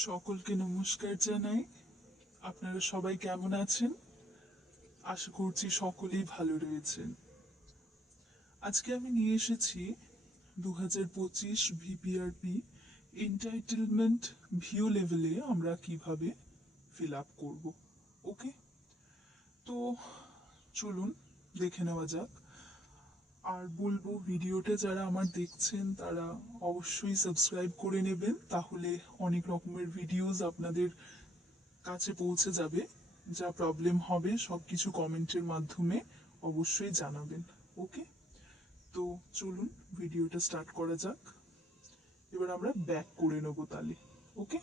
সকলকে নমস্কার জানাই। আপনারা সবাই কেমন আছেন? আশা করছি সকলেই ভালো রয়েছেন। আজকে আমি নিয়ে এসেছি 2025 ভিপিআরপি এন্টাইটেলমেন্ট ভিও লেভেলে আমরা কিভাবে ফিল আপ করব। ওকে, তো চলুন দেখে নেওয়া যাক। আর বলবো, ভিডিওটা যারা আমার দেখছেন তারা অবশ্যই সাবস্ক্রাইব করে নেবেন, তাহলে অনেক রকমের ভিডিওস আপনাদের কাছে পৌঁছে যাবে। যা প্রবলেম হবে সবকিছু কমেন্টের মাধ্যমে অবশ্যই জানাবেন। ওকে, তো চলুন ভিডিওটা স্টার্ট করা যাক। এবার আমরা ব্যাক করে নেব তাহলে। ওকে,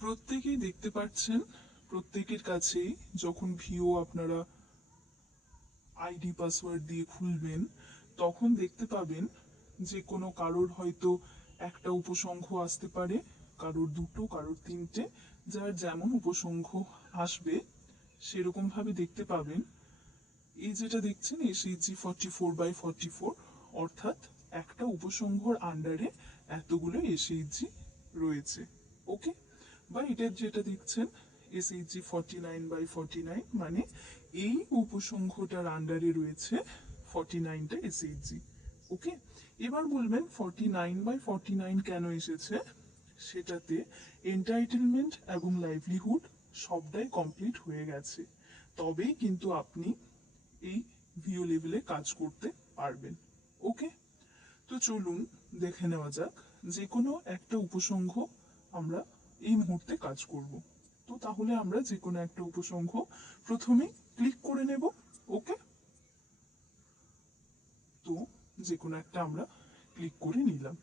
প্রত্যেকেই দেখতে পাচ্ছেন, প্রত্যেকের কাছেই যখন ভিও আপনারা আইডি পাসওয়ার্ড দিয়ে খুলবেন তখন দেখতে পাবেন যে কোনো কারোর হয়তো একটা উপসংখ্য আসতে পারে, কারোর দুটো, কারোর তিনটে, যার যেমন উপসংখ্য আসবে সেরকম ভাবে দেখতে পাবেন। এই যেটা দেখছেন এসএইচজি 44/44, অর্থাৎ একটা উপসংখ্যার আন্ডারে এতগুলো এসএইচজি রয়েছে। ওকে, বা এটা যেটা দেখছেন এসএইচজি 49/49, মানে এই উপসংখ্যাটার আন্ডারে রয়েছে 49টা এসএইচজি। ওকে, এবার বলবেন 49/49 কেন এসেছে। সেটাতে এন্টাইটেলমেন্ট এবং লাইভলিহুড সবটাই কমপ্লিট হয়ে গেছে, তবেই কিন্তু আপনি এই ভিও লেভেলে কাজ করতে পারবেন। ওকে, তো চলুন দেখে নেওয়া যাক। যে কোনো একটা উপসংখ্য আমরা এই মুহূর্তে কাজ করব। তো তাহলে আমরা যে কোনো একটা উপসংখ্য প্রথমে ক্লিক করে নেব। ওকে, তো যে কোনো একটা আমরা ক্লিক করে নিলাম।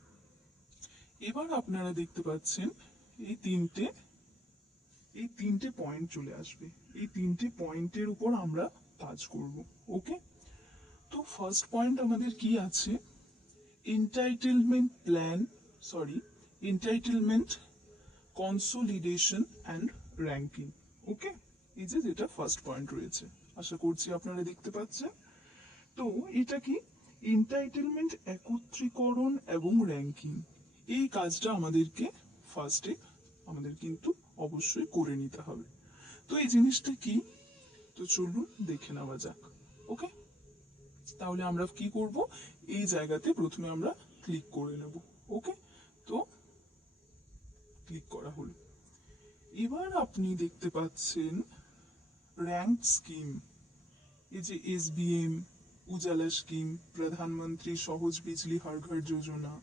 এবার আপনারা দেখতে পাচ্ছেন এই তিনটে পয়েন্ট চলে আসবে। এই তিনটে পয়েন্টের উপর আমরা কাজ করব। ওকে, তো ফার্স্ট পয়েন্ট আমাদের কি আছে? Entitlement plan, sorry, entitlement consolidation and ranking. Okay, এই যে যেটা ফার্স্ট পয়েন্ট রয়েছে, আশা করছি আপনারা দেখতে পাচ্ছেন। তো এটা কি? এন্টাইটেলমেন্ট একত্রীকরণ এবং র্যাঙ্কিং। এই কাজটা আমাদেরকে ফার্স্টে আমাদের কিন্তু অবশ্যই করে নিতে হবে। তো এই জিনিসটা কি? তো চলুন দেখে নেওয়া যাক। ওকে, তাহলে আমরা কি করব? এই জায়গাতে প্রথমে আমরা ক্লিক করে নেব। ওকে, তো ক্লিক করা হলো। এবার আপনি দেখতে পাচ্ছেন র্যাঙ্ক স্কিম। এই যে এসবিএম, উজালা স্কিম, প্রধানমন্ত্রী সহজ বিজলি হর ঘর যোজনা,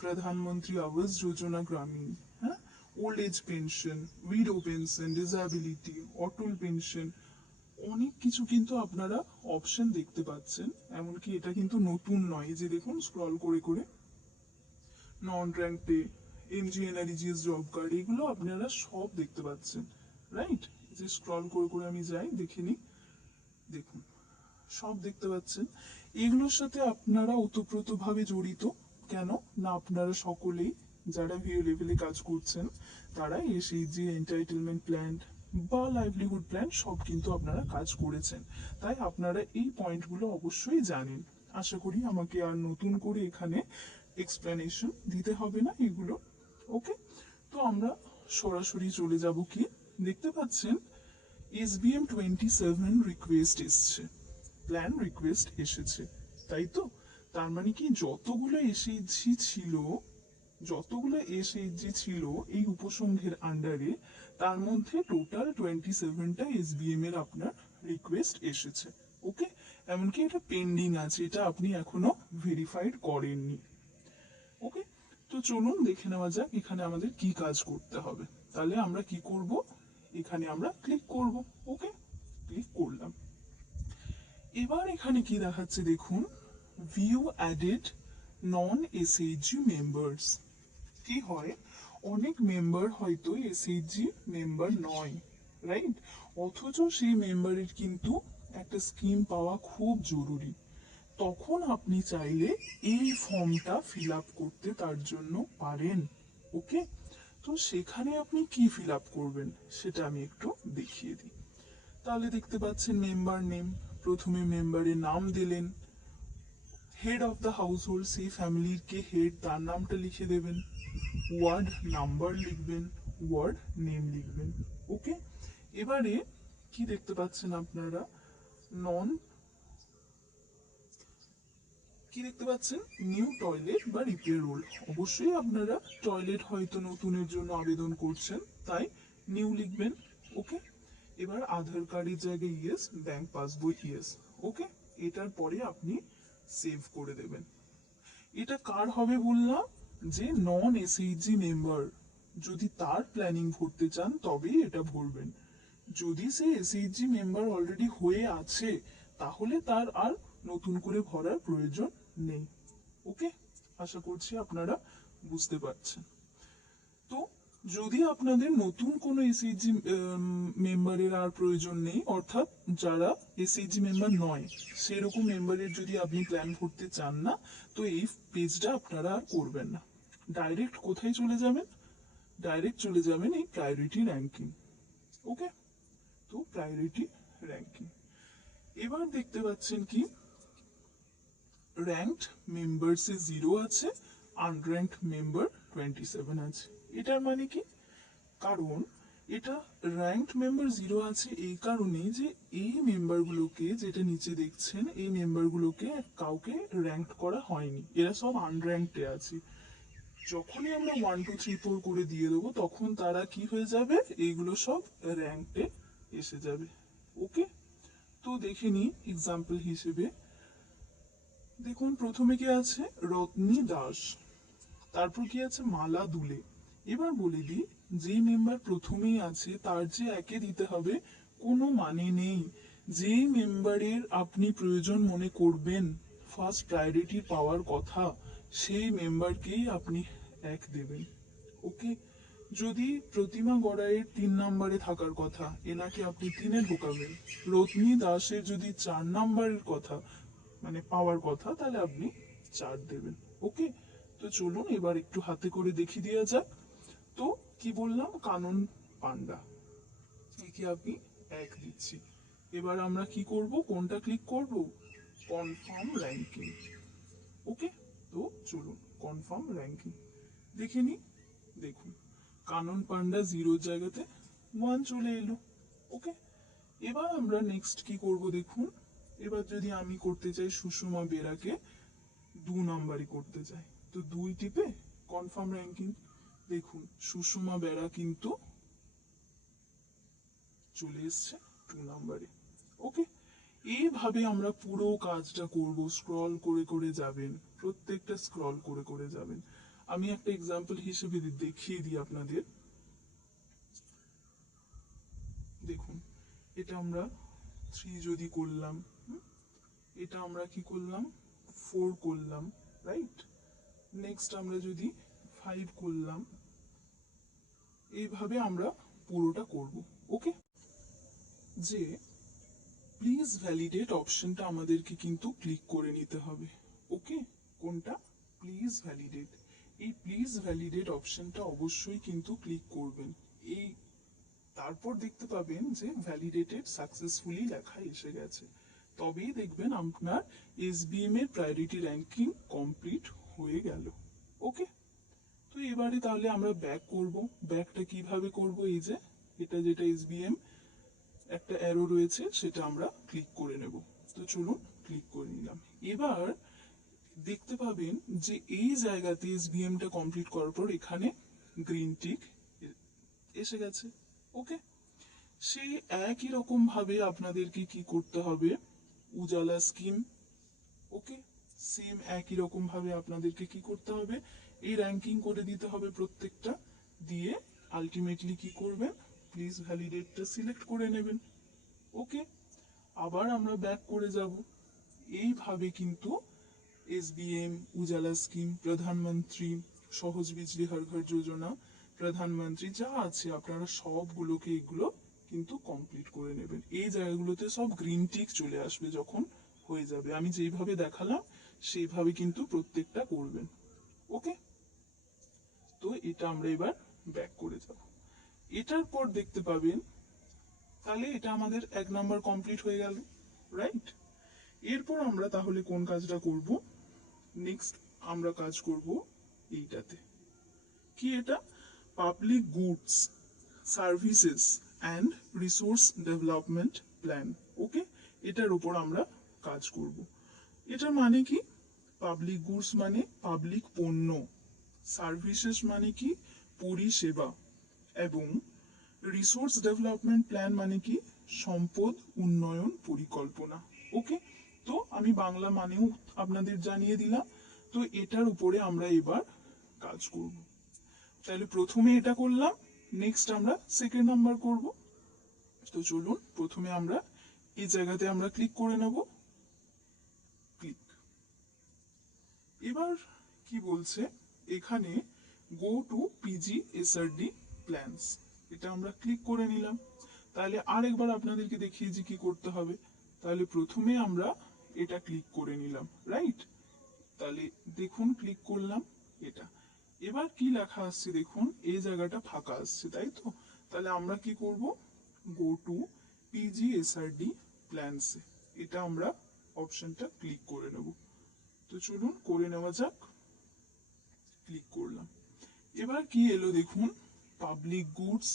প্রধানমন্ত্রী আবাস যোজনা গ্রামীণ, হ্যাঁ, old age pension, widow pension, disability, Atal pension, অনেক কিছু কিন্তু আপনারা অপশন দেখতে পাচ্ছেন। এমনকি এটা কিন্তু নতুন নয়, যে দেখুন স্ক্রল করে করে non rank pay, MGNREGS job card, এগুলো আপনারা সব দেখতে পাচ্ছেন। রাইট, যে স্ক্রল করে করে আমি যাই দেখে নিই, দেখুন সব দেখতে পাচ্ছেন। এগুলোর সাথে আপনারা ওতপ্রোতভাবে জড়িত। কেন না? আপনারা সকলেই যারা ভিও লেভেলে কাজ করছেন তারা এসএইচজি এন্টাইটেলমেন্ট প্ল্যান বা লাইভলিহুড প্ল্যান সব কিন্তু আপনারা কাজ করেছেন, তাই আপনারা এই পয়েন্টগুলো অবশ্যই জানেন। আশা করি আমাকে আর নতুন করে এখানে এক্সপ্লেনেশন দিতে হবে না এগুলো। ওকে, তো আমরা সরাসরি চলে যাব। কি দেখতে পাচ্ছেন? এসবিএম 27 রিকোয়েস্ট এসছে, প্ল্যান রিকোয়েস্ট এসেছে, তাই তো? তার মানে কি যতগুলো ছিল এই উপসংঘের আন্ডারে, তার মধ্যে টোটাল 27টা এসবিএম এর আপনার রিকোয়েস্ট এসেছে। ওকে, এমনকি এটা পেন্ডিং আছে, এটা আপনি এখনো ভেরিফাইড করেননি। ওকে, তো চলুন দেখে নেওয়া যাক এখানে আমাদের কি কাজ করতে হবে। তাহলে আমরা কি করব? এখানে আমরা ক্লিক করব। ওকে, ক্লিক করলাম। এবার এখানে কি দেখাচ্ছে দেখুন, ভিউ অ্যাডেড নন এসএইচজি মেম্বার্স। কি হয়, অনেক মেম্বার হয়তো এসএইচজি মেম্বার নয়, রাইট? অথচ সেই মেম্বারের কিন্তু একটা স্কিম পাওয়া খুব জরুরি। তখন আপনি চাইলে এই ফর্মটা ফিল আপ করতে তার জন্য পারেন। ওকে, তো সেখানে আপনি কি ফিল আপ করবেন সেটা আমি একটু দেখিয়ে দিই। তাহলে দেখতে পাচ্ছেন মেম্বার নেম, প্রথমে মেম্বারের নাম দিলেন, head of the house hold, সেই ফ্যামিলির কে হেড তার নামটা লিখে দেবেন, ওয়ার্ড নাম্বার লিখবেন, ওয়ার্ড নেম লিখবেন। ওকে, এবারে কি দেখতে পাচ্ছেন আপনারা, নন কি দেখতে পাচ্ছেন, নিউ টয়লেট বা রিপেয়ার রোল। অবশ্যই আপনারা টয়লেট হয়তো নতুনের জন্য আবেদন করছেন, তাই নিউ লিখবেন। ওকে, এবার আধার কার্ডের জায়গায় ইয়েস, ব্যাংক পাসবই ইয়েস। ওকে, এটার পরে আপনি সেভ করে দেবেন। এটা কার হবে বললাম, যে নন এসএইচজি মেম্বার, যদি তার প্ল্যানিং ভরতে চান তবেই এটা ভরবেন। যদি সে এসএইচজি মেম্বার অলরেডি হয়ে আছে, তাহলে তার আর নতুন করে ভরার প্রয়োজন নেই। ওকে, আশা করছি আপনারা বুঝতে পারছেন। তো যদি আপনাদের নতুন কোনো এসএইচজি মেম্বারের আর প্রয়োজন নেই, অর্থাৎ যারা এসএইচজি মেম্বার নয় সেরকম মেম্বারের যদি আপনি প্ল্যান করতে চান না, তো এই পেজটা আপনারা আর করবেন না। ডাইরেক্ট কোথায় চলে যাবেন, ডাইরেক্ট চলে যাবেন এই প্রায়োরিটি র্যাঙ্কিং। ওকে, তো প্রায়োরিটি র্যাঙ্কিং এবার দেখতে পাচ্ছেন কি, র্যাঙ্কড মেম্বার্সে 0 আছে, আনর্যাঙ্কড মেম্বার 27 আছে। এটার মানে কি, কারণ এটা র্যাঙ্কড মেম্বার 0 আছে এই কারণেই যে এই মেম্বারগুলোকে যেটা নিচে দেখছেন, এই মেম্বারগুলোকে কাউকে র্যাঙ্ক করা হয়নি, এরা সব আনর্যাঙ্কডে আছে। যখনই আমরা 1 2 3 4 করে দিয়ে দেবো, তখন তারা কি হয়ে যাবে, এইগুলো সব র্যাঙ্কডে এসে যাবে। ওকে, তো দেখে নিই এক্সাম্পল হিসেবে। দেখুন প্রথমে কি আছে, রত্নী দাস, তারপর কি আছে, মালা দুলে। এবার বলে দিই, যে মেম্বার প্রথমেই আছে তার যে একে দিতে হবে কোনো মানে নেই। যে মেম্বারের আপনি প্রয়োজন মনে করবেন, ফার্স্ট প্রায়োরিটি পাওয়ার কথা, সেই মেম্বারকেই আপনি এক দেবেন। ওকে, যদি প্রতিমা গড়াইয়ের 3 নম্বরে থাকার কথা, এনাকে আপনি 3-এ ঢোকাবেন। রত্নী দাসের যদি 4 নম্বরের কথা মানে পাওয়ার কথা, তাহলে আপনি 4 দেবেন। ওকে, তো চলুন এবার একটু হাতে করে দেখিয়ে দেওয়া যাক। তো কি বললাম, কানন পান্ডা, একে আপনি 1 দিচ্ছি। এবার আমরা কি করব, কোনটা ক্লিক করব, কনফার্ম র্যাঙ্কিং। ওকে, তো চলুন কনফার্ম র্যাঙ্কিং দেখে নিই। দেখুন কানন পান্ডা 0 জায়গাতে 1 চলে এলো। ওকে, এবার আমরা নেক্সট কি করব দেখুন, এবার যদি আমি করতে চাই সুষমা বেরাকে 2 নাম্বারই করতে চাই, তো 2 টিপে কনফার্ম র্যাঙ্কিং। দেখুন সুষমা বেরা কিন্তু চলে এসছে 2 নাম্বারে। ওকে, এইভাবে আমরা পুরো কাজটা করব, স্ক্রল করে করে যাবেন, প্রত্যেকটা স্ক্রল করে করে যাবেন। আমি একটা এক্সাম্পল হিসেবে দেখিয়ে দিই আপনাদের। দেখুন এটা আমরা 3 যদি করলাম, এটা আমরা কি করলাম, 4 করলাম, রাইট। নেক্সট আমরা যদি 5 করলাম, এইভাবে আমরা পুরোটা করব। ওকে, যে প্লিজ ভ্যালিডেট অপশনটা আমাদেরকে কিন্তু ক্লিক করে নিতে হবে। ওকে, কোনটা, প্লিজ ভ্যালিডেট। এই প্লিজ ভ্যালিডেট অপশনটা অবশ্যই কিন্তু ক্লিক করবেন। এই তারপর দেখতে পাবেন যে ভ্যালিডেটেড সাকসেসফুলি লেখা এসে গেছে, তবেই দেখবেন আপনার এসবিএম এর প্রায়োরিটি র্যাঙ্কিং কমপ্লিট হয়ে গেল। ওকে, তো এবারে তাহলে আমরা ব্যাক করব। ব্যাকটা কিভাবে করব, এই যে এটা যেটা এসবিএম একটা অ্যারো রয়েছে সেটা আমরা ক্লিক করে নেব। তো চলুন ক্লিক করে নিলাম। এবার দেখতে পাবেন যে এই জায়গাতে এসবিএমটা কমপ্লিট করার পর এখানে গ্রিন টিক এসে গেছে। ওকে, সেই একই রকম ভাবে আপনাদেরকে কি করতে হবে, উজালা স্কিম। ওকে, সেম একই রকম ভাবে আপনাদেরকে কি করতে হবে, এই র্যাঙ্কিং করে দিতে হবে প্রত্যেকটা, দিয়ে আলটিমেটলি কি করবেন, প্লিজ ভ্যালিডেটটা সিলেক্ট করে নেবেন। ওকে, আবার আমরা ব্যাক করে যাব। এইভাবে কিন্তু এসবিএম, উজালা স্কিম, প্রধানমন্ত্রী সহজ বিজলি হর ঘর যোজনা, প্রধানমন্ত্রী যা আছে আপনারা সবগুলোকে এগুলো কিন্তু কমপ্লিট করে নেবেন। এই জায়গাগুলোতে সব গ্রিন টিক চলে আসবে যখন হয়ে যাবে, আমি যেইভাবে দেখালাম সেইভাবে কিন্তু প্রত্যেকটা করবেন। ওকে, তো এটা আমরা এবার ব্যাক করে যাব। এটার পর দেখতে পাবেন, তাহলে এটা আমাদের 1 নাম্বার কমপ্লিট হয়ে গেল, রাইট। এরপর আমরা তাহলে কোন কাজটা করব, নেক্সট আমরা কাজ করব এইটাতে, কি এটা, public goods services and resource development plan. Okay, এটার উপর আমরা কাজ করব। এটার মানে কি, পাবলিক গুডস মানে পাবলিক পণ্য, সার্ভিসেস মানে কি পরিষেবা, এবং রিসোর্স ডেভেলপমেন্ট প্ল্যান মানে কি সম্পদ উন্নয়ন পরিকল্পনা। ওকে, তো আমি বাংলা মানেও আপনাদের জানিয়ে দিলাম। তো এটার উপরে আমরা এবার কাজ করব। তাহলে প্রথমে এটা করলাম, নেক্সট আমরা সেকেন্ড নাম্বার করব। তো চলুন প্রথমে আমরা এই জায়গাতে আমরা ক্লিক করে নেব, ক্লিক। এবার কি বলছে এখানে, গো টু পিজিএসআরডি প্ল্যানস, এটা আমরা ক্লিক করে নিলাম। তাহলে আরেকবার আপনাদেরকে দেখিয়ে যে কি করতে হবে। তাহলে প্রথমে আমরা এটা ক্লিক করে নিলাম, রাইট। তাহলে দেখুন ক্লিক করলাম এটা। এবার কি লেখা আসছে দেখুন, এই জায়গাটা ফাঁকা আসছে, তাই তো। তাহলে আমরা কি করব, গো টু পিজিএসআরডি প্ল্যানস, এটা আমরা অপশনটা ক্লিক করে নেব। তো চলুন করে নেওয়া যাক, ক্লিক করলাম। এবার কি এলো দেখুন, public goods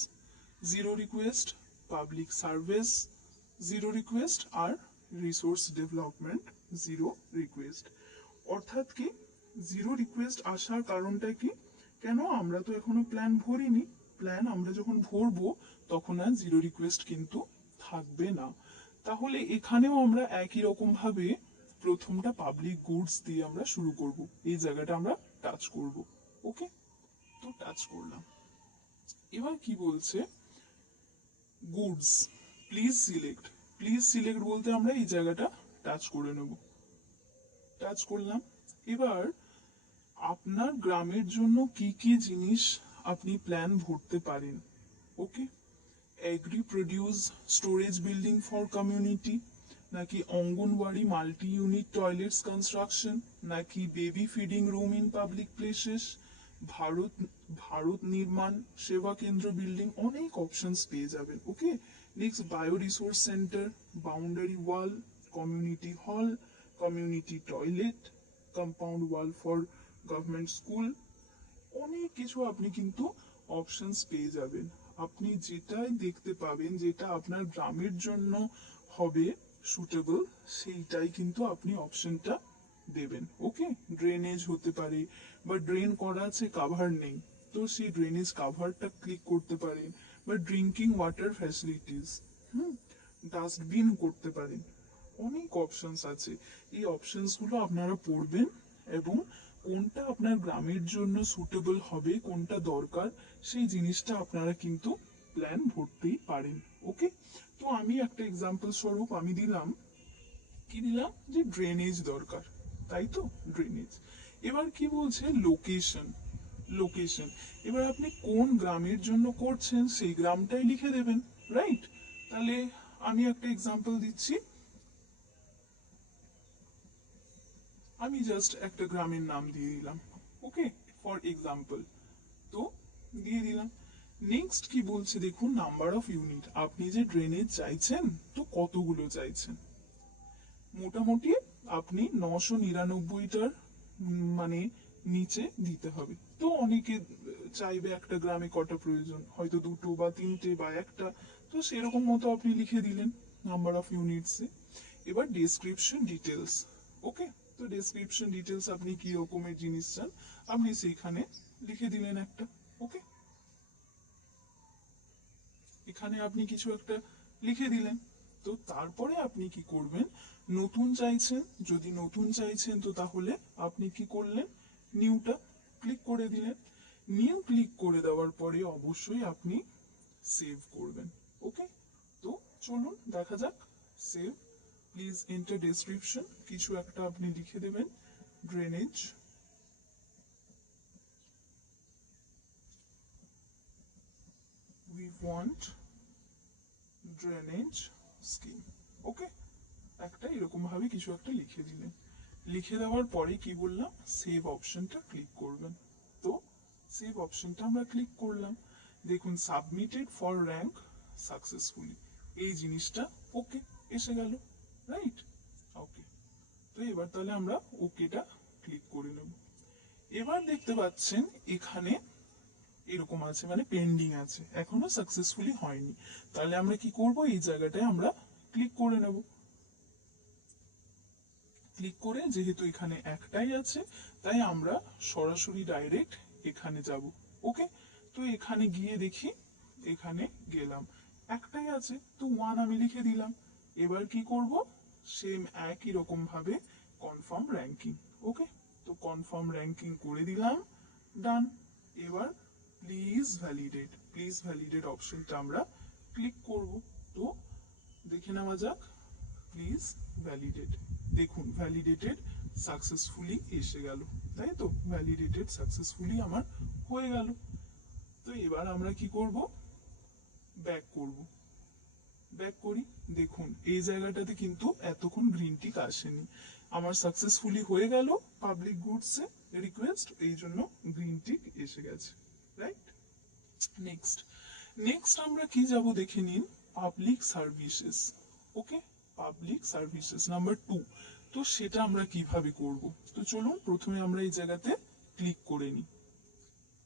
zero request, public service zero request, আর রিসোর্স ডেভেলপমেন্ট জিরো রিকোয়েস্ট। অর্থাৎ কি জিরো রিকোয়েস্ট আসার কারণটা কি, কেন, আমরা তো এখনো প্ল্যান ভরিনি। প্ল্যান আমরা যখন ভরবো তখন আর জিরো রিকোয়েস্ট কিন্তু থাকবে না। তাহলে এখানেও আমরা একই রকম ভাবে প্রথমটা পাবলিক গুডস দিয়ে আমরা শুরু করব, এই জায়গাটা আমরা টাচ করব। ওকে, তো টাচ করলাম। এবার কি বলছে, goods please select, please select বলতে আমরা এই জায়গাটা টাচ করে নেব, টাচ করলাম। এবার আপনার গ্রামের জন্য কি কি জিনিস আপনি প্ল্যান ভরতে পারেন। Okay, agri produce storage building for community, নাকি anganwadi multi unit toilets construction, নাকি baby feeding room in public places, Bharat Bharat Nirman Seva Kendra building, অনেক অপশনস পেয়ে যাবেন। Okay, next bio resource centre, boundary wall, community hall, community toilet, compound wall for government school, অনেক কিছু আপনি কিন্তু options পেয়ে যাবেন। আপনি যেটাই দেখতে পাবেন যেটা আপনার গ্রামের জন্য হবে সুটেবল, সেইটাই কিন্তু আপনি অপশনটা দেবেন। ওকে, ড্রেনেজ হতে পারে, বা ড্রেন করা আছে কাভার নেই, তো সেই ড্রেনেজ কাভারটা ক্লিক করতে পারেন, বা ড্রিঙ্কিং ওয়াটার ফ্যাসিলিটিস, ডাস্টবিন করতে পারেন, অনেক অপশনস আছে। এই অপশনস গুলো আপনারা পড়বেন, এবং কোনটা আপনার গ্রামের জন্য সুটেবল হবে, কোনটা দরকার, সেই জিনিসটা আপনারা কিন্তু প্ল্যান ভরতেই পারেন। ওকে, তো আমি একটা এক্সাম্পল স্বরূপ আমি দিলাম, কি দিলাম, যে ড্রেনেজ দরকার, তাই তো, ড্রেনেজ। এবার কি বলছে, লোকেশন, লোকেশন, এবার আপনি কোন গ্রামের জন্য করছেন সেই গ্রামটাই লিখে দেবেন, রাইট। তাহলে আমি একটা এক্সাম্পল দিচ্ছি, আমি জাস্ট একটা গ্রামের নাম দিয়ে দিলাম, ওকে, ফর এক্সাম্পল, তো দিয়ে দিলাম। নেক্সট কি বলছে দেখুন, নাম্বার অফ ইউনিট, আপনি যে ড্রেনেজ চাইছেন তো কতগুলো চাইছেন, মোটামুটি আপনি 999টার মানে নিচে দিতে হবে। তো অনেকে চাইবে একটা গ্রামে কটা প্রয়োজন, হয়তো দুটো বা তিনটে বা একটা, তো সেরকম মতো আপনি লিখে দিলেন নাম্বার অফ ইউনিটসে। এবার ডেসক্রিপশন ডিটেলস, ওকে, তো ডেসক্রিপশন ডিটেলস আপনি কি রকমের জিনিস চান আপনি সেইখানে লিখে দিলেন একটা। ওকে, এখানে আপনি কিছু একটা লিখে দিলেন। তো তারপরে আপনি কি করবেন, নতুন চাইছেন, যদি নতুন চাইছেন তো তাহলে আপনি কি করলেন, নিউটা ক্লিক করে দিলেন। নিউ ক্লিক করে দেওয়ার পরে অবশ্যই আপনি সেভ করবেন। ওকে, তো চলুন দেখা যাক, সেভ, প্লিজ এন্টার ডেসক্রিপশন, কিছু একটা আপনি লিখে দেবেন, drainage, we want drainage scheme. Okay, একটা এরকম ভাবে কিছু একটা লিখে দিলেন। লিখে দেওয়ার পরে কি বললাম, সেভ অপশনটা ক্লিক করবেন। তো সেভ অপশনটা আমরা ক্লিক করলাম, দেখুন সাবমিটেড ফর র্যাঙ্ক সাকসেসফুলি, এই জিনিসটা ওকে এসে গেল, রাইট। ওকে, তো এবার তাহলে আমরা ওকেটা ক্লিক করে নেব। এবার দেখতে পাচ্ছেন এখানে এরকম আছে, মানে পেন্ডিং আছে, এখনো সাকসেসফুলি হয়নি। তাহলে আমরা কি করব, এই জায়গাটায় আমরা ক্লিক করে নেব। ক্লিক করে, যেহেতু এখানে একটাই আছে, তাই আমরা সরাসরি ডাইরেক্ট এখানে যাব। ওকে, তো এখানে গিয়ে দেখি, এখানে গেলাম, একটাই আছে, তো 1 আমি লিখে দিলাম। এবার কি করব, সেম একই রকম ভাবে কনফার্ম র্যাঙ্কিং। ওকে, তো কনফার্ম র্যাঙ্কিং করে দিলাম, ডান। এবার প্লিজ ভ্যালিডেট অপশনটা আমরা ক্লিক করব। তো দেখে নেওয়া যাক, প্লিজ ভ্যালিডেট। দেখুন ভ্যালিডেটেড সাকসেসফুলি এসে গেল, তাই তো ভ্যালিডেটেড সাকসেসফুলি আমার হয়ে গেল। তো এবার আমরা কি করব, ব্যাক করব। ব্যাক করি, দেখুন এই জায়গাটাতে কিন্তু এতক্ষণ গ্রিন টিক আসেনি, আমার সাকসেসফুলি হয়ে গেল পাবলিক গুডসে রিকোয়েস্ট, এই জন্য গ্রিন টিক এসে গেছে, রাইট। নেক্সট নেক্সট আমরা কি যাব দেখে নিন, পাবলিক সার্ভিসেস। ওকে, পাবলিক সার্ভিসেস নাম্বার 2। তো সেটা আমরা কিভাবে করব, তো চলুন প্রথমে আমরা এই জায়গাতে ক্লিক করে নিই,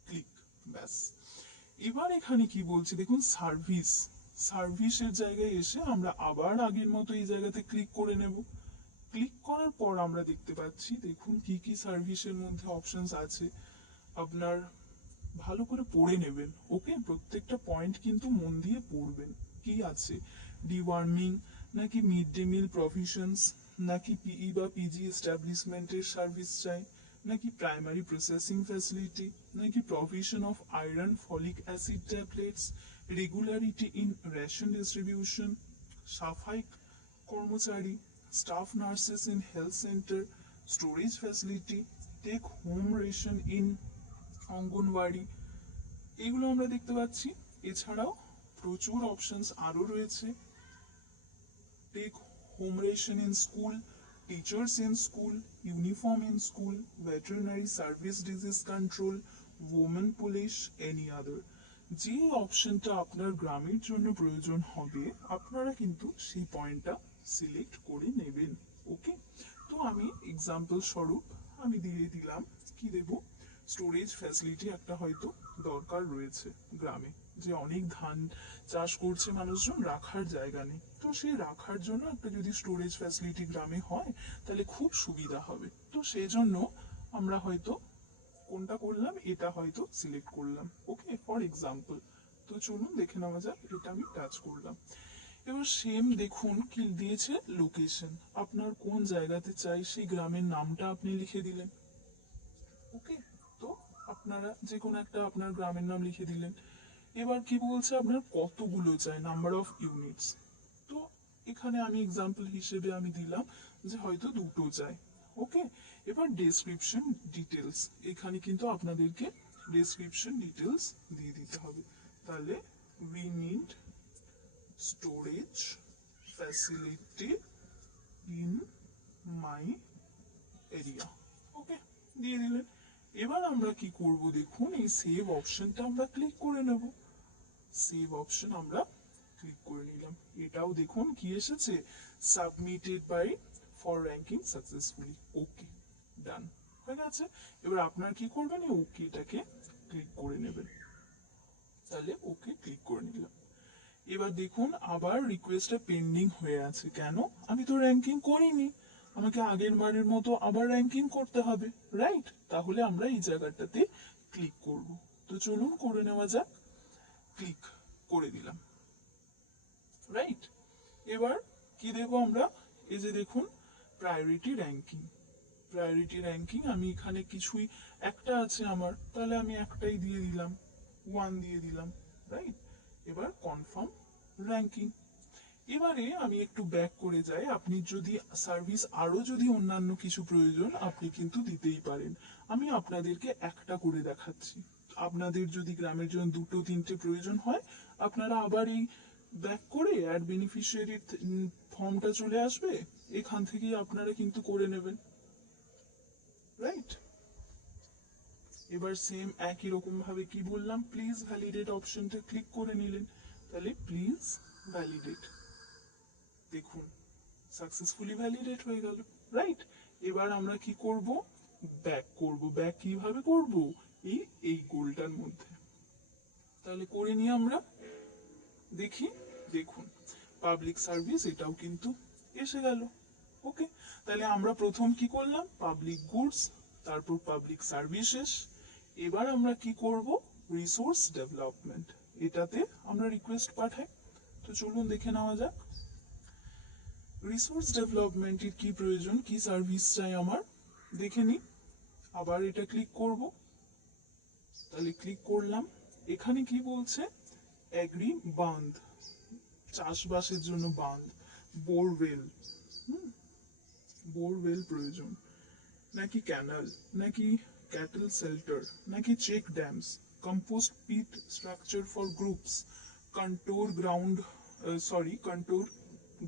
ক্লিক, ব্যাস। এবার এখানে কি বলছে দেখুন, সার্ভিসের জায়গায় এসে আমরা আবার আগের মতো এই জায়গাতে ক্লিক করে নেব। ক্লিক করার পর আমরা দেখতে পাচ্ছি, দেখুন কি কি সার্ভিসের মধ্যে অপশনস আছে, আপনার ভালো করে পড়ে নেবেন। ওকে, প্রত্যেকটা পয়েন্ট কিন্তু মন দিয়ে পড়বেন। কি আছে, ডিওয়ার্মিং নাকি মিড ডে মিল প্রভিশনস, নাকি পিই বা পিজি এস্টাবলিশমেন্টের সার্ভিস চাই, নাকি প্রাইমারি প্রসেসিং ফ্যাসিলিটি, নাকি provision of iron folic acid tablets, regularity in ration distribution, সাফাই কর্মচারী, staff nurses in health centre, storage facility, take home ration in anganwadi, এগুলো আমরা দেখতে পাচ্ছি। এছাড়াও প্রচুর অপশনস আরো রয়েছে, take home ration in school, teachers in school, uniform in school, veterinary service disease control, women police, any other. যে অপশনটা আপনার গ্রামের জন্য প্রয়োজন হবে, আপনারা কিন্তু সেই পয়েন্টটা সিলেক্ট করে নেবেন। ওকে, তো আমি এক্সাম্পল স্বরূপ আমি দিয়ে দিলাম, কি দেব, স্টোরেজ ফ্যাসিলিটি একটা হয়তো দরকার রয়েছে গ্রামে, যে অনেক ধান চাষ করছে মানুষজন, রাখার জায়গা নেই, তো সেই রাখার জন্য একটা যদি স্টোরেজ ফ্যাসিলিটি গ্রামে হয় তাহলে খুব সুবিধা হবে। তো সেই জন্য আমরা হয়তো কোনটা করলাম, এটা হয়তো সিলেক্ট করলাম। ওকে, ফর এক্সাম্পল, তো চলুন দেখে নেওয়া যাক, এটা আমি টাচ করলাম। এবার সেম দেখুন কি দিয়েছে, লোকেশন, আপনার কোন জায়গাতে চাই সেই গ্রামের নামটা আপনি লিখে দিলেন। ওকে, তো আপনারা যে কোনো একটা আপনার গ্রামের নাম লিখে দিলেন। এবার কি বলছে, আপনার কতগুলো চাই, নাম্বার অফ ইউনিটস। তো এখানে আমি এক্সাম্পল হিসেবে আমি দিলাম যে হয়তো 2টো চাই। ওকে, এবার ডেসক্রিপশন ডিটেলস, এখানে কিন্তু আপনাদেরকে ডেসক্রিপশন ডিটেলস দিয়ে দিতে হবে। তাহলে we need storage facility in my area. Okay, দিয়ে দিলেন। এবার আমরা কি করব দেখুন, এই সেভ অপশনটা আমরা ক্লিক করে নেব। সেভ অপশন আমরা ক্লিক করে নিলাম। এটাও দেখুন কি এসেছে, submitted by for ranking successfully. Okay, done হয়ে গেছে। এবার আপনার কি করবেন, এই ওকেটাকে ক্লিক করে নেবেন। তাহলে ওকে ক্লিক করে নিলাম। এবার দেখুন আবার রিকোয়েস্টটা পেন্ডিং হয়ে আছে, কেন, আমি তো র্যাঙ্কিং করিনি, আমাকে আগের বারের মতো আবার র্যাঙ্কিং করতে হবে, রাইট। তাহলে আমরা এই জায়গাটাতে ক্লিক করব। তো চলুন করে নেওয়া যাক, ক্লিক করে দিলাম, রাইট। এবার কি দেব আমরা, এই যে দেখুন প্রায়োরিটি র্যাঙ্কিং, প্রায়োরিটি র্যাঙ্কিং আমি এখানে কিছুই, একটা আছে আমার, তাহলে আমি একটাই দিয়ে দিলাম, 1 দিয়ে দিলাম, রাইট। এবার কনফার্ম র্যাঙ্কিং। এবারে আমি একটু ব্যাক করে যাই, আপনি যদি সার্ভিস আরো যদি অন্যান্য কিছু প্রয়োজন আপনি কিন্তু দিতেই পারেন। আমি আপনাদেরকে একটা করে দেখাচ্ছি, আপনাদের যদি গ্রামের জন্য 2টো 3টে প্রয়োজন হয়, আপনারা আবার এই ব্যাক করে অ্যাড বেনিফিশিয়ারির ফর্মটা চলে আসবে, এখান থেকেই আপনারা কিন্তু করে নেবেন, রাইট। এবার সেম একই রকম ভাবে কি বললাম, প্লিজ ভ্যালিডেট অপশনটা ক্লিক করে নিলেন, তাহলে প্লিজ ভ্যালিডেট, দেখুন সাকসেসফুলি ভ্যালিডেট হয়ে গেল, রাইট। এবার আমরা কি করব, ব্যাক করব। ব্যাক কিভাবে করব? এই গোলটার মধ্যে। তাহলে করে নিই আমরা, দেখি। দেখুন, পাবলিক সার্ভিস এটাও কিন্তু এসে গেল। ওকে, তাহলে আমরা প্রথম কি করলাম? পাবলিক গুডস, তারপর পাবলিক সার্ভিসেস। এবার আমরা কি করব? Resource development. এটাতে আমরা রিকোয়েস্ট পাঠাই। তো চলুন দেখে নেওয়া যাক। রিসোর্স ডেভেলপমেন্টের কি প্রয়োজন, কি সার্ভিস চাই আমার, দেখে নিই। আবার এটা ক্লিক করব। তাহলে ক্লিক করলাম। এখানে কি বলছে? এগ্রি বাঁধ, চাষবাসের জন্য বাঁধ, বোরওয়েল, বোরওয়েল প্রয়োজন, নাকি ক্যানাল, নাকি ক্যাটল শেল্টার, নাকি check dams, compost pit structure for groups, control ground control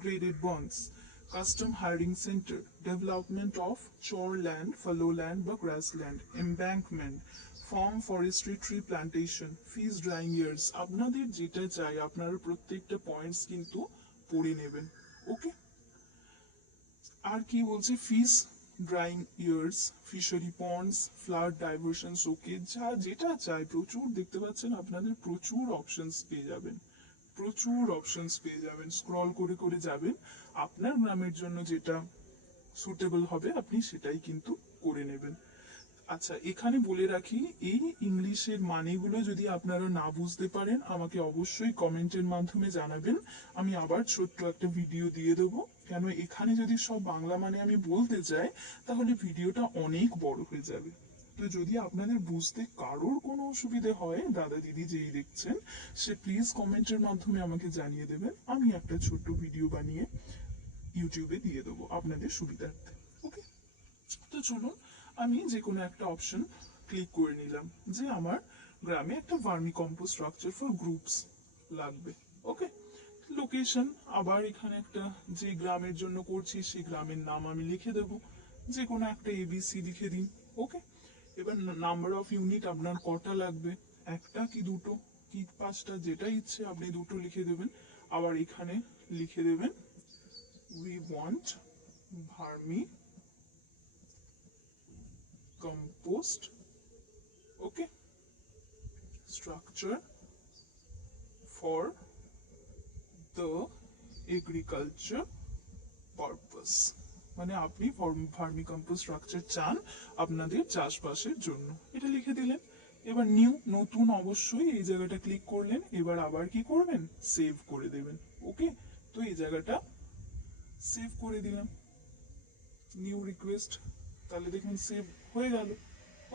graded bonds, custom hiring center, development of chore land, fallow land বা grassland, embankment, farm forestry, tree plantation, fish drying years। আপনাদের যেটা চাই আপনারা প্রত্যেকটা points কিন্তু পড়ে নেবেন। ওকে, আর কি বলছে? Fish drying yards, fishery ponds, flood diversion, okay, যা যেটা চাই প্রচুর দেখতে পাচ্ছেন, আপনাদের প্রচুর অপশনস পেয়ে যাবেন, প্রচুর অপশনস পেয়ে যাবেন। স্ক্রল করে করে যাবেন, আপনার গ্রামের জন্য যেটা সুটেবল হবে আপনি সেটাই কিন্তু করে নেবেন। আচ্ছা, এখানে বলে রাখি, এই ইংলিশের মানেগুলো যদি আপনারা না বুঝতে পারেন আমাকে অবশ্যই কমেন্টের মাধ্যমে জানাবেন। আমি আবার ছোট্ট একটা ভিডিও দিয়ে দেবো, কেন এখানে যদি সব বাংলা মানে আমি বলতে যাই তাহলে ভিডিওটা অনেক বড় হয়ে যাবে। তো যদি আপনাদের বুঝতে কারোর কোনো অসুবিধে হয়, দাদা দিদি যেই দেখছেন, সে প্লিজ কমেন্টের মাধ্যমে আমাকে জানিয়ে দেবেন। আমি একটা ছোট্ট ভিডিও বানিয়ে ইউটিউবে দিয়ে দেবো আপনাদের সুবিধার্থে। ওকে, তো চলুন আমি যে কোনো একটা অপশন ক্লিক করে নিলাম যে আমার গ্রামে একটা vermi compost structure for groups লাগবে। ওকে, লোকেশন, আবার এখানে একটা যে গ্রামের জন্য করছি সেই গ্রামের নাম আমি লিখে দেব, যে কোনো একটা এবিসি লিখে দিন। ওকে, এবার নাম্বার অফ ইউনিট আপনার কটা লাগবে, একটা কি দুটো কি পাঁচটা, যেটা ইচ্ছে আপনি দুটো লিখে দেবেন। আবার এখানে লিখে দেবেন we want vermi compost, okay, structure for the agriculture purpose। মানে আপনি ভার্মি কম্পোস্ট স্ট্রাকচার চান আপনাদের চাষবাসের জন্য, এটা লিখে দিলেন। এবার নিউ, নতুন, অবশ্যই এই জায়গাটা ক্লিক করলেন। এবার আবার কি করবেন? সেভ করে দেবেন। ওকে, তো এই জায়গাটা সেভ করে দিলাম, নিউ রিকোয়েস্ট। তাহলে দেখুন সেভ হয়ে গেল।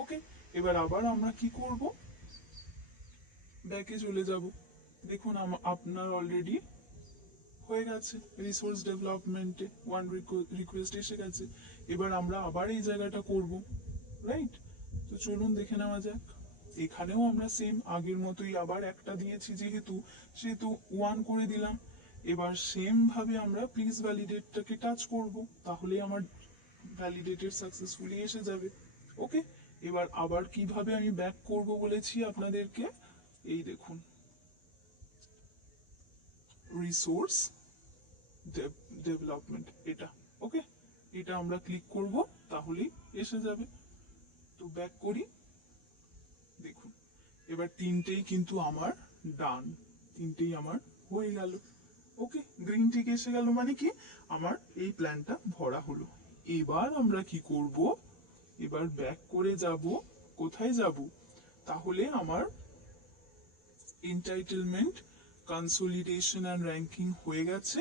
ওকে, এবার আবার আমরা কি করব? ব্যাকে চলে যাব। দেখুন আপনার অলরেডি হয়ে গেছে, রিসোর্স ডেভেলপমেন্টে ওয়ান রিকোয়েস্ট এসে গেছে। এবার আমরা আবার এই জায়গাটা করব, রাইট? তো চলুন দেখে নেওয়া যাক। এখানেও আমরা সেম আগের মতোই আবার একটা দিয়েছি, যেহেতু সেহেতু ওয়ান করে দিলাম। এবার সেম ভাবে আমরা প্লিজ ভ্যালিডেটটাকে টাচ করব, তাহলে আমার ভ্যালিডেটেড সাকসেসফুলি এসে যাবে। ওকে, এবার আবার কিভাবে আমি ব্যাক করব বলেছি আপনাদেরকে, এই দেখুন রিসোর্স ডেভেলপমেন্ট, এটা। ওকে, এটা আমরা ক্লিক করব, তাহলেই এসে যাবে। তো ব্যাক করি, দেখুন এবার তিনটেই কিন্তু আমার ডান, তিনটেই আমার হয়ে গেল। ওকে, গ্রিন টিক এসে গেল, মানে কি আমার এই প্ল্যানটা ভরা হলো। এবার আমরা কি করব? এবার ব্যাক করে যাব, কোথায় যাব? তাহলে আমার এন্টাইটেলমেন্ট কনসোলিডেশন অ্যান্ড র্যাঙ্কিং হয়ে গেছে,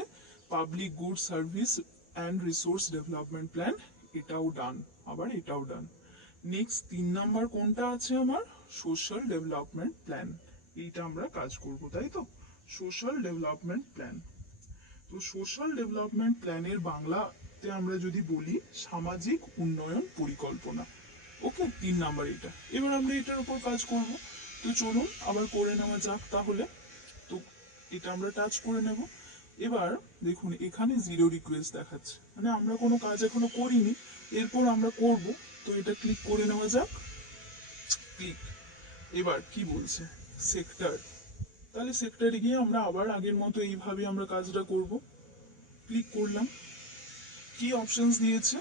public good service and resource development plan এটাও ডান, আবার এটাও ডান। নেক্সট 3 নাম্বার কোনটা আছে আমার? সোশ্যাল ডেভেলপমেন্ট প্ল্যান, এইটা আমরা কাজ করব, তাই তো? Social development plan. তো সোশ্যাল ডেভেলপমেন্ট প্ল্যানের বাংলাতে আমরা যদি বলি সামাজিক উন্নয়ন পরিকল্পনা। ওকে, 3 নাম্বার এটা। এবার আমরা এটার উপর কাজ করব। তো চলুন আবার করে নেওয়া যাক তাহলে। তো এটা আমরা টাচ করে নেব। এবার দেখুন এখানে জিরো রিকোয়েস্ট দেখাচ্ছে, মানে আমরা কোনো কাজ এখনো করিনি, এরপর আমরা করব। তো এটা ক্লিক করে নেওয়া যাক, ক্লিক। এবার কি বলছে? সেক্টর। তাহলে সেক্টরে গিয়ে আমরা আবার আগের মতো এইভাবে আমরা কাজটা করব। ক্লিক করলাম, কি অপশনস দিয়েছে?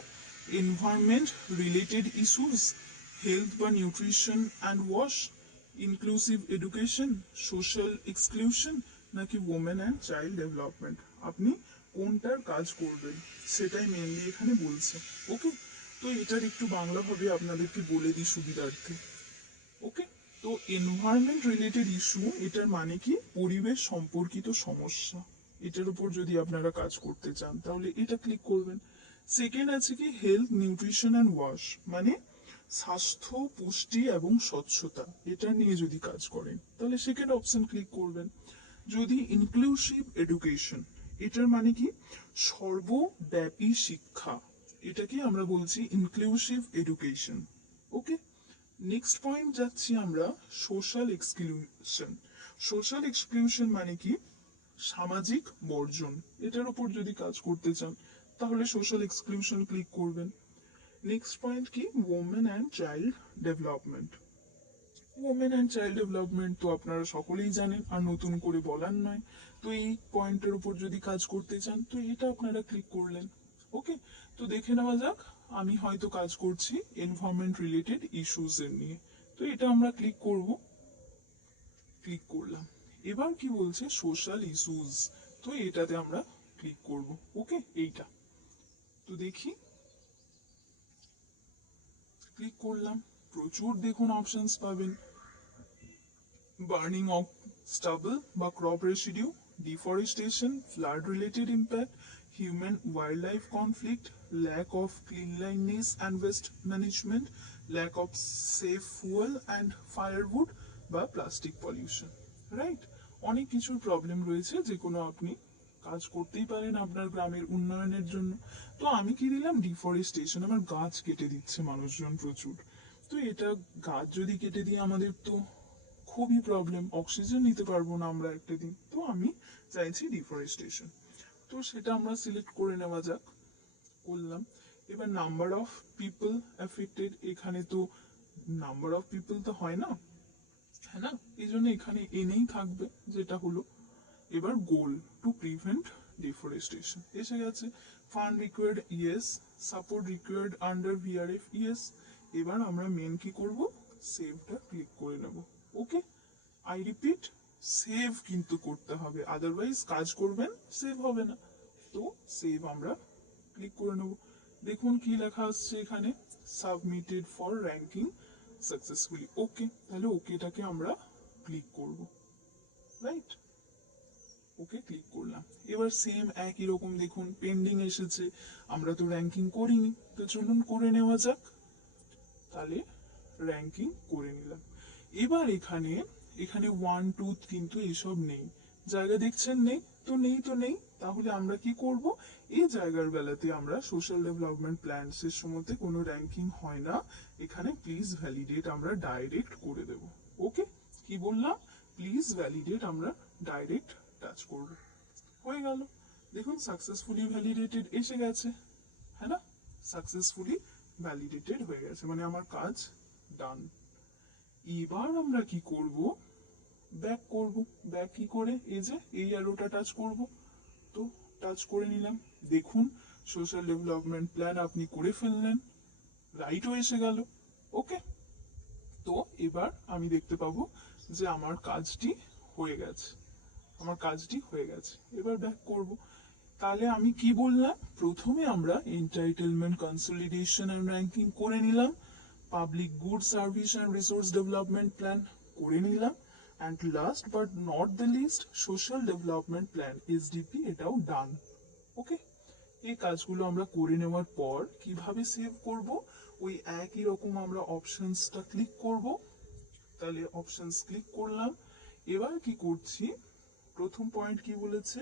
এনভায়রনমেন্ট রিলেটেড ইস্যুস, হেলথ বা nutrition and wash, inclusive education, social exclusion, নাকি ওমেন অ্যান্ড চাইল্ড ডেভেলপমেন্ট। আপনি কোনটার কাজ করবেন সেটাই মেনলি এখানে বলছে। ওকে, তো এটার একটু বাংলাভাবে আপনাদেরকে বলে দিই সুবিধার্থে। ওকে, তো এনভায়রনমেন্ট রিলেটেড ইস্যু এটার মানে কি, পরিবেশ সম্পর্কিত সমস্যা। এটার উপর যদি আপনারা কাজ করতে চান তাহলে এটা ক্লিক করবেন। সেকেন্ড আছে কি হেলথ নিউট্রিশন অ্যান্ড ওয়াশ, মানে স্বাস্থ্য পুষ্টি এবং স্বচ্ছতা, এটা নিয়ে যদি কাজ করেন তাহলে সেকেন্ড অপশন ক্লিক করবেন। যদি ইনক্লুসিভ এডুকেশন, এটার মানে কি সর্বব্যাপী শিক্ষা, এটাকে আমরা বলছি ইনক্লুসিভ এডুকেশন। ওকে, নেক্সট পয়েন্ট যাচ্ছি আমরা সোশ্যাল এক্সক্লুশন। সোশ্যাল এক্সক্লুশন মানে কি সামাজিক বর্জন, এটার উপর যদি কাজ করতে চান তাহলে সোশ্যাল এক্সক্লুশন ক্লিক করবেন। নেক্সট পয়েন্ট কি women and child development. Women and child development তো আপনারা সকলেই জানেন, আর নতুন করে বলার নয়। তো এই পয়েন্টের উপর যদি কাজ করতে চান তো এটা আপনারা ক্লিক করলেন। ওকে, তো দেখে নেওয়া যাক, আমি হয়তো কাজ করছি এনভায়রনমেন্ট রিলেটেড ইস্যুস এর নিয়ে, তো এটা আমরা ক্লিক করব। ক্লিক করলাম। এবার কি বলছে সোশ্যাল ইস্যুস, তো এটাতে আমরা ক্লিক করব। ওকে, এইটা তো দেখি, ক্লিক করলাম। প্রচুর দেখুন অপশনস পাবেন, বার্নিং অফ স্টাবল বা crop residue, deforestation, flood related impact, human wildlife conflict, lack of cleanliness and waste management, lack of safe fuel and firewood বা প্লাস্টিক পলিউশন। রাইট, অনেক কিছুর প্রবলেম রয়েছে, যে কোনো আপনি কাজ করতেই পারেন আপনার গ্রামের উন্নয়নের জন্য। তো আমি কি দিলাম ডিফরেস্টেশন, আমার গাছ কেটে দিচ্ছে মানুষজন প্রচুর। তো এটা গাছ যদি কেটে দিয়ে আমাদের তো খুবই প্রবলেম, অক্সিজেন নিতে পারবো না আমরা একটা দিন, তো আমি চাইছি ডিফরেস্টেশন। তো সেটা আমরা সিলেক্ট করে নেওয়া যাক, করলাম। এবার নাম্বার অফ পিপল এফেক্টেড, এখানে তো নাম্বার অফ পিপল তো হয় না, হ্যাঁ না, এই জন্য এখানে এনেই থাকবে, যেটা হলো। এবার গোল টু প্রিভেন্ট ডিফরেস্টেশন এসে গেছে। Fund required yes, support required under VRF yes. এবার আমরা মেন কি করব, সেভটা ক্লিক করে নেব। ওকে, আই রিপিট, সেভ কিন্তু করতে হবে, আদারওয়াইজ কাজ করবেন সেভ হবে না। তো সেভ আমরা ক্লিক করে নেব। দেখুন কি লেখা আসছে এখানে, সাবমিটেড ফর র্যাঙ্কিং সাকসেসফুলি। ওকে, তাহলে ওকেটাকে আমরা ক্লিক করব। রাইট, ওকে ক্লিক করলাম। এবার সেম একই রকম দেখুন পেন্ডিং এসেছে, আমরা তো র্যাঙ্কিং করিনি, তো চলুন করে নেওয়া যাক। তাহলে র্যাঙ্কিং করে নিলাম। এবার এখানে এখানে 1 2 কিন্তু এসব নেই, জায়গা দেখছেন নেই, তো নেই তো নেই, তাহলে আমরা কি করব, এই জায়গার বেলাতে আমরা সোশ্যাল ডেভেলপমেন্ট প্ল্যানস এর সময়তে কোনো র্যাঙ্কিং হয় না, এখানে প্লিজ ভ্যালিডেট আমরা ডাইরেক্ট করে দেব। ওকে, কি বললাম, প্লিজ ভ্যালিডেট আমরা ডাইরেক্ট টাচ করব। হয়ে গেল, দেখুন সাকসেসফুলি ভ্যালিডেটেড এসে গেছে, হ্যাঁ না, সাকসেসফুলি ভ্যালিডেটেড হয়ে গেছে, মানে আমার কাজ ডান। এবার আমরা কি করব, ব্যাক করব। ব্যাক কি করে, এই যে এই অ্যারোটা টাচ করব, তো টাচ করে নিলাম। দেখুন সোশ্যাল ডেভেলপমেন্ট প্ল্যান আপনি করে ফেললেন, রাইটও এসে গেল। ওকে, তো এবার আমি দেখতে পাবো যে আমার কাজটি হয়ে গেছে, আমার কাজটি হয়ে গেছে। এবার ব্যাক করব। তাহলে আমি কি বললাম, প্রথমে আমরা এন্টাইটেলমেন্ট কনসলিডেশন এন্ড র্যাঙ্কিং করে নিলাম, public good service and resource development plan করে নিলাম, and last but not the least social development plan SDP, এটাও ডান। ওকে, এই কাজগুলো আমরা করে নেওয়ার পর কিভাবে সেভ করব, ওই একই রকম আমরা অপশনসটা ক্লিক করব। তাহলে অপশনস ক্লিক করলাম। এবার কি করছি, প্রথম পয়েন্ট কি বলেছে,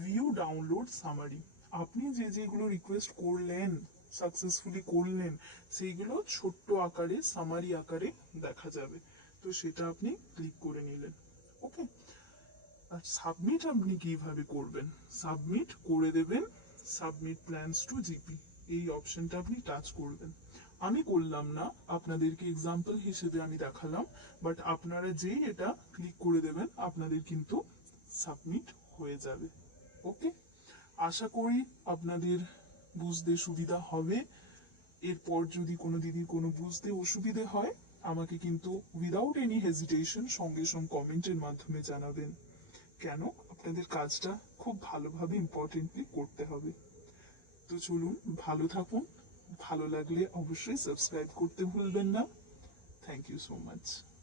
ভিউ ডাউনলোড সামারি। আপনি যে যেগুলো রিকোয়েস্ট করলেন, সাকসেসফুলি করলেন, সেইগুলো ছোট্ট আকারে সামারি আকারে দেখা যাবে, তো সেটা আপনি ক্লিক করে নিলেন। ওকে, আর সাবমিট আপনি কিভাবে করবেন, সাবমিট করে দেবেন, সাবমিট প্ল্যানস টু জিপি, এই অপশনটা আপনি টাচ করবেন। আমি করলাম না, আপনাদেরকে এক্সাম্পল হিসেবে আমি দেখালাম, বাট আপনারা যেই এটা ক্লিক করে দেবেন আপনাদের কিন্তু সাবমিট হয়ে যাবে। ওকে, আশা করি আপনাদের বুঝতে সুবিধা হবে। এরপর যদি কোনো দিদির কোনো বুঝতে অসুবিধে হয় আমাকে কিন্তু উইদাউট এনি হেজিটেশন সঙ্গে সঙ্গে কমেন্টের মাধ্যমে জানাবেন। কেন আপনাদের কাজটা খুব ভালোভাবে ইম্পর্টেন্টলি করতে হবে। তো চলুন, ভালো থাকুন। ভালো লাগলে অবশ্যই সাবস্ক্রাইব করতে ভুলবেন না। Thank you so much.